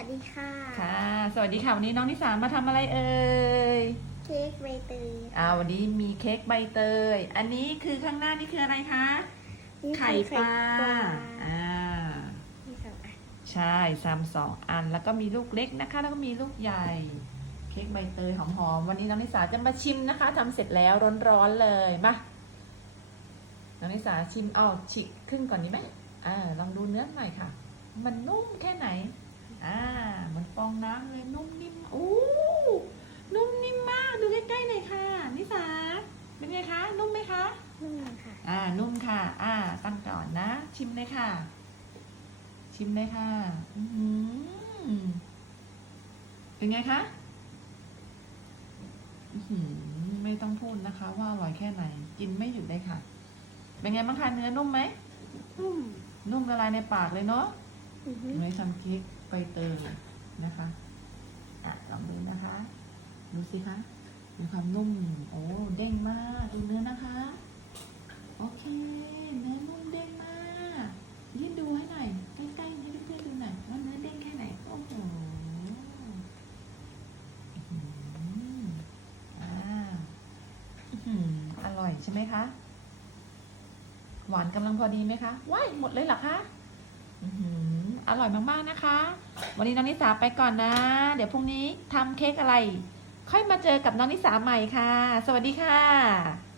วัสดีค่ะ ค่ะ สวัสดีค่ะ วันนี้น้องนิสามาทำอะไรเอ่ย เค้กใบเตยอ่าวันนี้มีเค้กใบเตย อันนี้คือข้างหน้านี่คืออะไรคะ นี่คือไข่ปลา อ่า มีสองอันใช่ซ้ำสองอัน แล้วก็มีลูกเล็กนะคะ แล้วก็มีลูกใหญ่ เค้กใบเตยหอมๆ วันนี้น้องนิสาจะมาชิมนะคะทำเสร็จแล้วร้อนๆเลย มา น้องนิสาชิมเอาฉีกครึ่งก่อนดีไหมอ่าลองดูเนื้อหน่อยค่ะ มันนุ่มแค่ไหน อ่ามันฟองน้ำเลยนุ่มนิ่มอู้นุ่มนิ่มมากดูใกล้ๆหน่อยค่ะ นิสาเป็นไงคะ นุ่มไหมคะ นุ่มค่ะ อ่า นุ่มค่ะ อ่า ตั้งก่อนนะ ชิมเลยค่ะ ชิมเลยค่ะ อือหือเป็นไงคะอื้อหือไม่ต้องพูดนะคะ ว่าอร่อยแค่ไหน กินไม่หยุดเลยค่ะ เป็นไงบ้างคะเนื้อนุ่มไหม นุ่ม นุ่มละลายในปากเลยเนาะอือฮึไม่ ทำเค้กใบเตยนะคะอะลองดูนะคะ ดูสิคะมีความนุ่ม โอ้เด้งมากดูเนื้อนะคะ โอเค เนื้อนุ่มเด้งมากยื่นดูให้หน่อยใกล้ๆให้เพื่อนๆดูหน่อยว่าเนื้อเด้งแค่ไหนโอ้โหอื้อหืออ่าอร่อยใช่ไหมคะหวานกำลังพอดีไหมคะว้ายหมดเลยเหรอคะ อร่อยมากๆนะคะ วันนี้น้องนิสาไปก่อนนะ เดี๋ยวพรุ่งนี้ทำเค้กอะไร ค่อยมาเจอกับน้องนิสาใหม่ค่ะ สวัสดีค่ะ